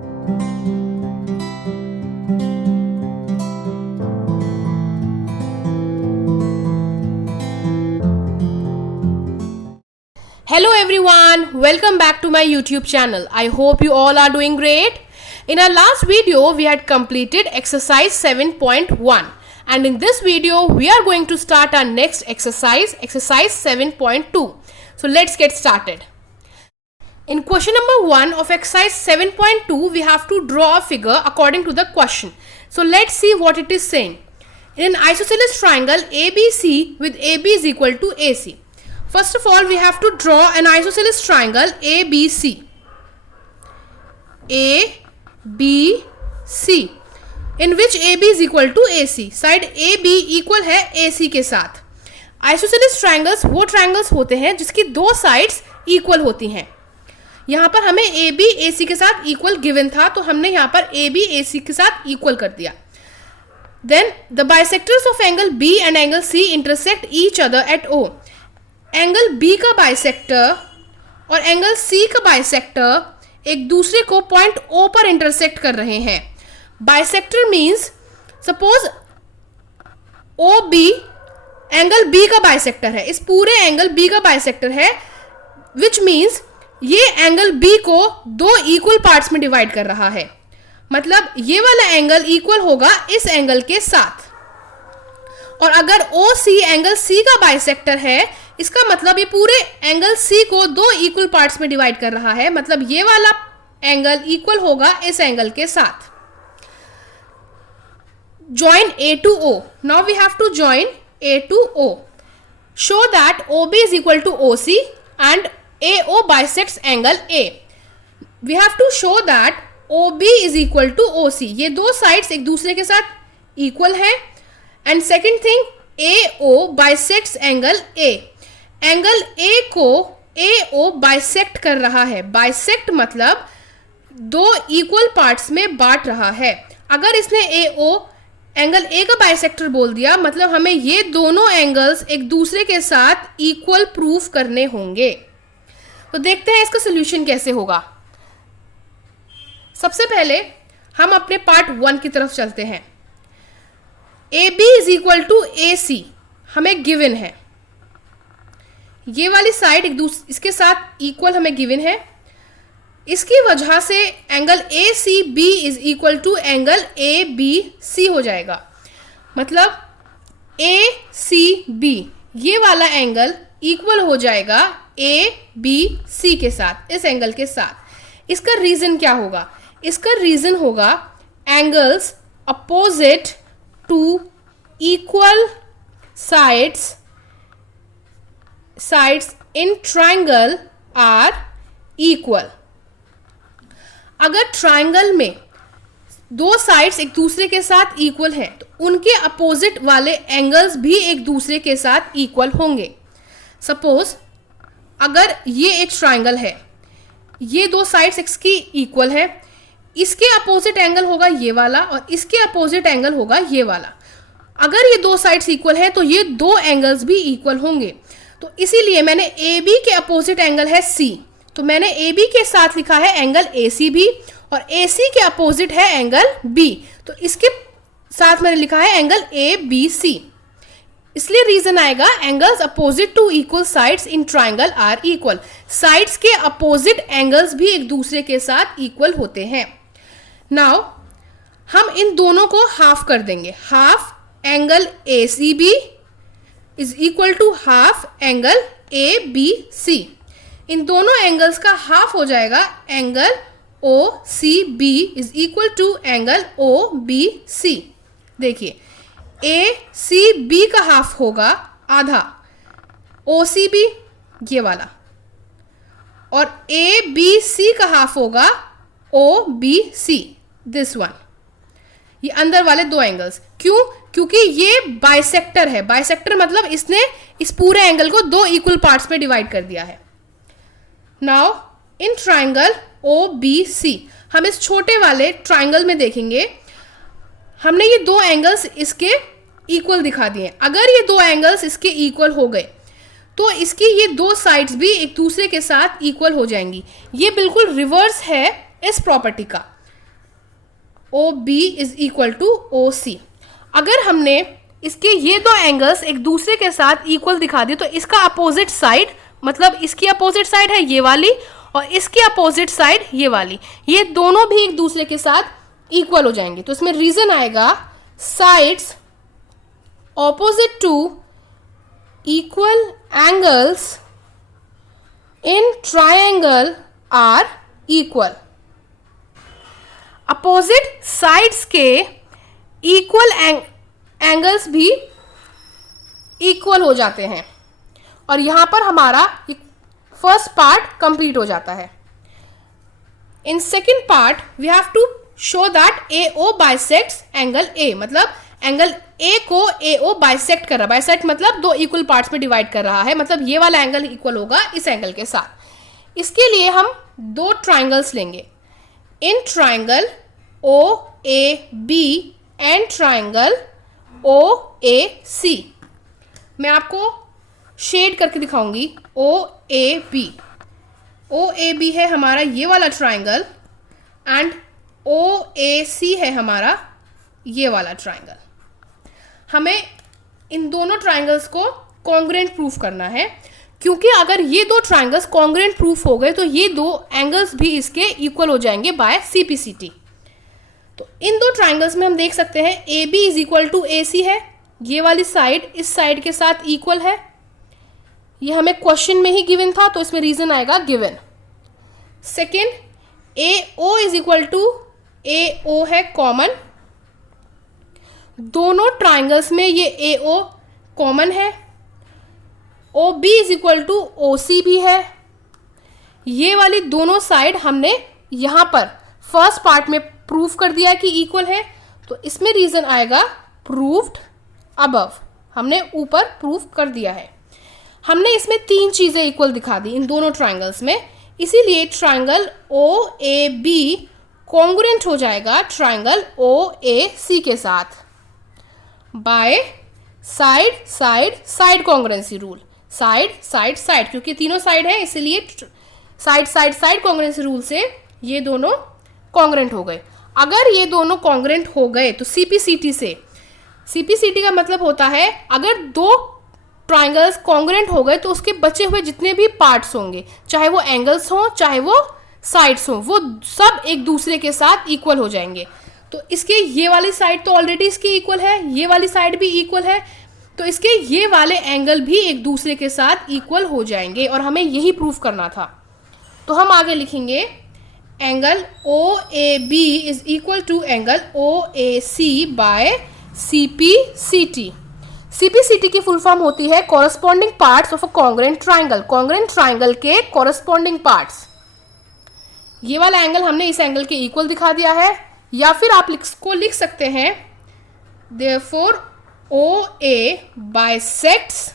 Hello everyone, welcome back to my YouTube channel. I hope you all are doing great. In our last video, we had completed exercise 7.1, and in this video, we are going to start our next exercise, exercise 7.2. So let's get started. In question number 1 of exercise 7.2, we have to draw a figure according to the question. So let's see what it is saying. In an isosceles triangle ABC with AB is equal to AC. First of all, we have to draw an isosceles triangle ABC. ABC, in which AB is equal to AC. Side AB equal है AC के साथ. Isosceles triangles वो triangles होते हैं जिसकी दो sides equal होती हैं. यहाँ पर हमें AB AC के साथ equal given था, तो हमने यहाँ पर AB AC के साथ equal कर दिया. Then the bisectors of angle B and angle C intersect each other at O. Angle B का बाइसेक्टर और एंगल सी का बाइसेक्टर एक दूसरे को पॉइंट ओ पर इंटरसेक्ट कर रहे हैं. Bisector means suppose O B angle B का बाइसेक्टर है, इस पूरे एंगल बी का बाइसेक्टर है, विच मींस ये एंगल बी को दो इक्वल पार्ट्स में डिवाइड कर रहा है. मतलब ये वाला एंगल इक्वल होगा इस एंगल के साथ. और अगर ओ सी एंगल सी का बाइसेक्टर है, इसका मतलब ये पूरे एंगल सी को दो इक्वल पार्ट्स में डिवाइड कर रहा है. मतलब ये वाला एंगल इक्वल होगा इस एंगल के साथ. Join A to O. Now we have to join A to O. Show that OB is equal to OC and AO bisects angle A. We have to show that OB is equal to OC. ये दो sides एक दूसरे के साथ equal है. And second thing, AO bisects angle A. Angle A को AO bisect कर रहा है. बाइसेक्ट मतलब दो इक्वल पार्ट्स में बांट रहा है. अगर इसने AO एंगल A का बाइसेक्टर बोल दिया, मतलब हमें ये दोनों एंगल्स एक दूसरे के साथ इक्वल प्रूफ करने होंगे. तो देखते हैं इसका सोल्यूशन कैसे होगा. सबसे पहले हम अपने पार्ट 1 की तरफ चलते हैं. AB is equal to AC हमें गिवन है. ये वाली साइड एक दूसरे इसके साथ इक्वल हमें गिवन है. इसकी वजह से angle ACB is equal to angle ABC हो जाएगा. मतलब ACB ये वाला एंगल इक्वल हो जाएगा ABC के साथ, इस एंगल के साथ. इसका रीजन क्या होगा? इसका रीजन होगा angles opposite to equal sides in triangle are equal. अगर ट्राइंगल में दो साइड्स एक दूसरे के साथ इक्वल हैं, तो उनके अपोजिट वाले एंगल्स भी एक दूसरे के साथ इक्वल होंगे. सपोज अगर ये एक ट्राइंगल है, ये दो साइड्स इसकी इक्वल है, इसके अपोजिट एंगल होगा ये वाला और इसके अपोजिट एंगल होगा ये वाला. अगर ये दो साइड्स इक्वल है तो ये दो एंगल्स भी इक्वल होंगे. तो इसीलिए मैंने AB के अपोजिट एंगल है C, तो मैंने AB के साथ लिखा है एंगल ACB और AC के अपोजिट है एंगल B, तो इसके साथ मैंने लिखा है एंगल ABC. इसलिए रीजन आएगा angles opposite to equal sides in triangle are equal. Sides के अपोजिट एंगल्स भी एक दूसरे के साथ इक्वल होते हैं. नाउ हम इन दोनों को हाफ कर देंगे. Half angle ACB is equal to half angle ABC. इन दोनों एंगल्स का हाफ हो जाएगा angle OCB is equal to angle OBC. देखिए ACB का हाफ होगा आधा, OCB ये वाला, और ABC का हाफ होगा OBC दिस वन. ये अंदर वाले दो एंगल्स. क्यों? क्योंकि ये बाइसेक्टर है. बाइसेक्टर मतलब इसने इस पूरे एंगल को दो इक्वल पार्ट्स में डिवाइड कर दिया है. नाउ इन ट्राइंगल OBC हम इस छोटे वाले ट्राइंगल में देखेंगे, हमने ये दो एंगल्स इसके इक्वल दिखा दिए. अगर ये दो एंगल्स इसके इक्वल हो गए तो इसकी ये दो साइड्स भी एक दूसरे के साथ इक्वल हो जाएंगी. ये बिल्कुल रिवर्स है इस प्रॉपर्टी का. O B is equal to O C. अगर हमने इसके ये दो एंगल्स एक दूसरे के साथ इक्वल दिखा दिए तो इसका अपोजिट साइड, मतलब इसकी अपोजिट साइड है ये वाली और इसकी अपोजिट साइड ये वाली, ये दोनों भी एक दूसरे के साथ इक्वल हो जाएंगे। तो इसमें रीजन आएगा sides opposite to equal angles in triangle are equal. Opposite sides के इक्वल एंगल्स भी इक्वल हो जाते हैं और यहां पर हमारा फर्स्ट पार्ट कंप्लीट हो जाता है। In second part we have to show that A O bisects angle A, मतलब एंगल ए को ए ओ बाइसेक्ट कर रहा है। बाइसेक्ट मतलब दो इक्वल पार्ट्स में डिवाइड कर रहा है, मतलब ये वाला एंगल इक्वल होगा इस एंगल के साथ। इसके लिए हम दो ट्राइंगल्स लेंगे, in triangle O A B and triangle O A C. मैं आपको शेड करके दिखाऊंगी। ओ ए बी है हमारा ये वाला triangle and O A C है हमारा ये वाला ट्राइंगल। हमें इन दोनों ट्राइंगल्स को कॉन्ग्रुएंट प्रूफ करना है, क्योंकि अगर ये दो ट्राइंगल्स कॉन्ग्रुएंट प्रूफ हो गए तो ये दो एंगल्स भी इसके इक्वल हो जाएंगे बाय सीपीसीटी। तो इन दो ट्राइंगल्स में हम देख सकते हैं A B is equal to A C है, ये वाली साइड इस साइड के साथ इक्वल है। ये हमें क्वेश्चन में ही गिवन था तो इसमें रीजन आएगा given. Second, A O is equal to A O है कॉमन, दोनों ट्राइंगल्स में ये ए ओ कॉमन है। O B is equal to O C भी है। ये वाली दोनों साइड हमने यहां पर फर्स्ट पार्ट में प्रूफ कर दिया कि इक्वल है, तो इसमें रीजन आएगा प्रूव्ड अबव, हमने ऊपर प्रूफ कर दिया है। हमने इसमें तीन चीजें इक्वल दिखा दी इन दोनों ट्राइंगल्स में, इसीलिए triangle O A B congruent हो जाएगा ट्राइंगल ओ ए सी के साथ by side side side congruency rule. Side side side, क्योंकि तीनों साइड है इसीलिए side side side congruency rule से ये दोनों कॉन्ग्रुएंट हो गए। अगर ये दोनों कॉन्ग्रुएंट हो गए तो सीपीसीटी से, सीपीसीटी का मतलब होता है अगर दो ट्राइंगल्स कॉन्ग्रुएंट हो गए तो उसके बचे हुए जितने भी पार्ट्स होंगे, चाहे वो एंगल्स हों चाहे वो साइड्स हों, वो सब एक दूसरे के साथ इक्वल हो जाएंगे। तो इसके ये वाली साइड तो ऑलरेडी इसकी इक्वल है, ये वाली साइड भी इक्वल है, तो इसके ये वाले एंगल भी एक दूसरे के साथ इक्वल हो जाएंगे और हमें यही प्रूफ करना था। तो हम आगे लिखेंगे angle O A B is equal to angle O A C by CPCT. CPCT की फुल फॉर्म होती है corresponding parts of a congruent triangle. Congruent triangle के कॉरस्पॉन्डिंग पार्ट्स, ये वाला एंगल हमने इस एंगल के इक्वल दिखा दिया है, या फिर आप इसको लिख सकते हैं therefore O A bisects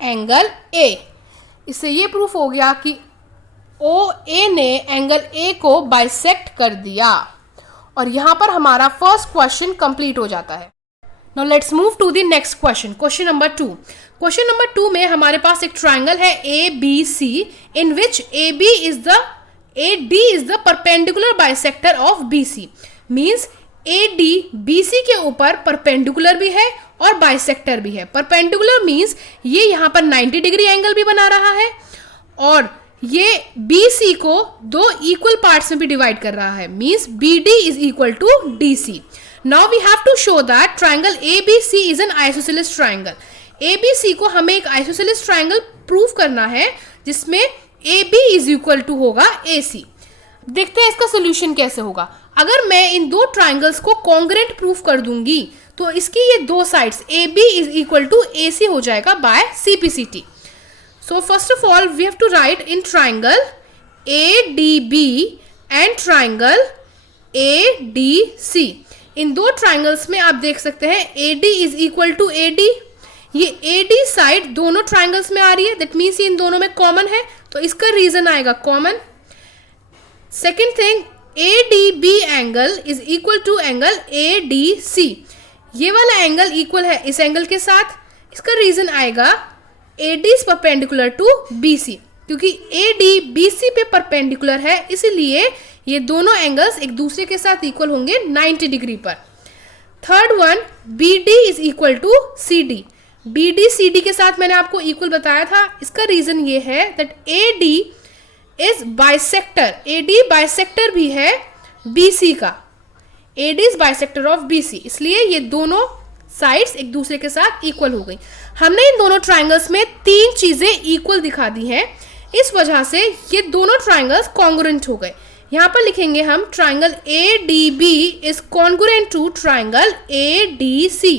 angle A. इससे ये प्रूफ हो गया कि ओ ए ने एंगल ए को बाइसेक्ट कर दिया और यहां पर हमारा फर्स्ट क्वेश्चन कंप्लीट हो जाता है। Now let's move to the next question, question number 2। Question number 2 में हमारे पास एक ट्राइंगल है A B C in which A D is the perpendicular bisector of B C. Means A D B C के ऊपर perpendicular भी है और बाइसेक्टर भी है। परपेंडिकुलर मीन्स ये यहाँ पर 90 डिग्री एंगल भी बना रहा है और ये बी सी को दो इक्वल पार्ट्स में भी डिवाइड कर रहा है, means B D is equal to D C. Now we have to show that triangle A B C is an isosceles triangle. A B C को हमें एक आइसोसेलेस ट्राइंगल प्रूव करना है जिसमें A B is equal to होगा A सी। देखते हैं इसका सोल्यूशन कैसे होगा। अगर मैं इन दो ट्राइंगल्स को कॉन्ग्रुएंट प्रूफ कर दूंगी तो इसकी ये दो sides A B is equal to A C हो जाएगा by CPCT. So first of all we have to write in triangle A D B and triangle A D C. इन दो ट्राइंगल्स में आप देख सकते हैं A D is equal to A D. ये ए डी साइड दोनों triangles में आ रही है, दैट मीन्स इन दोनों में कॉमन है, तो इसका रीजन आएगा common. Second thing, A D B angle is equal to angle A D C. ये वाला एंगल इक्वल है इस एंगल के साथ, इसका रीजन आएगा A D is perpendicular to B C. क्योंकि ए डी बी सी पे परपेंडिकुलर है इसलिए ये दोनों एंगल्स एक दूसरे के साथ इक्वल होंगे 90 डिग्री पर। Third one, B D is equal to C D. B D C D के साथ मैंने आपको इक्वल बताया था। इसका रीजन ये है that A D is bisector, A D bisector भी है बी सी का, A D is bisector of B C, इसलिए ये दोनों साइड्स एक दूसरे के साथ इक्वल हो गई। हमने इन दोनों ट्राइंगल्स में 3 चीजें इक्वल दिखा दी हैं, इस वजह से ये दोनों ट्राइंगल्स कॉन्ग्रुएंट हो गए। यहाँ पर लिखेंगे हम triangle A D B is congruent to triangle A D C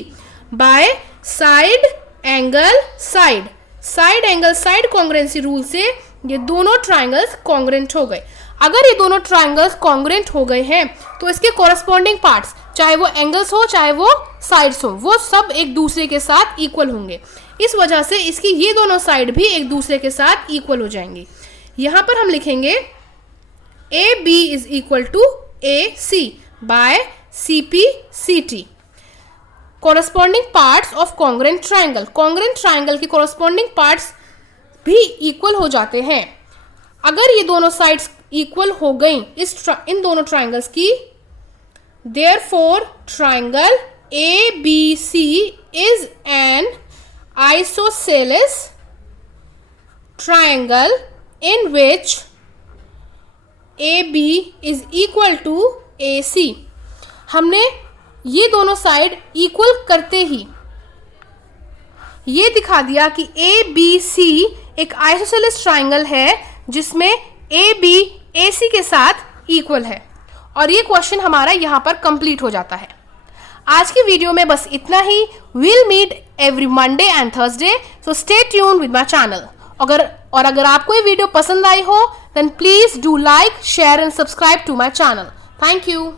by side angle side. Side angle side congruency rule से ये दोनों ट्राइंगल्स कॉन्ग्रुएंट हो गए। अगर ये दोनों ट्राइंगल्स कॉन्ग्रुएंट हो गए हैं तो इसके कॉरस्पॉन्डिंग पार्ट्स, चाहे वो एंगल्स हो चाहे वो साइड्स हो, वो सब एक दूसरे के साथ इक्वल होंगे। इस वजह से इसकी ये दोनों साइड भी एक दूसरे के साथ इक्वल हो जाएंगी। यहाँ पर हम लिखेंगे A B is equal to A C by C P C T. Corresponding parts of congruent triangle, congruent triangle के कॉरस्पॉन्डिंग पार्ट्स भी इक्वल हो जाते हैं। अगर ये दोनों साइड्स इक्वल हो गई इन दोनों ट्राइंगल्स की, therefore triangle ABC is an isosceles triangle in which AB is equal to AC। हमने ये दोनों साइड इक्वल करते ही ये दिखा दिया कि ABC एक आइसोसेलेस ट्राइंगल है जिसमें AB AC के साथ इक्वल है। और ये क्वेश्चन हमारा यहाँ पर कंप्लीट हो जाता है। आज की वीडियो में बस इतना ही। Will meet every Monday and Thursday, so stay tune with my channel. अगर आपको ये वीडियो पसंद आई हो then please do like, share and subscribe to my channel. Thank you.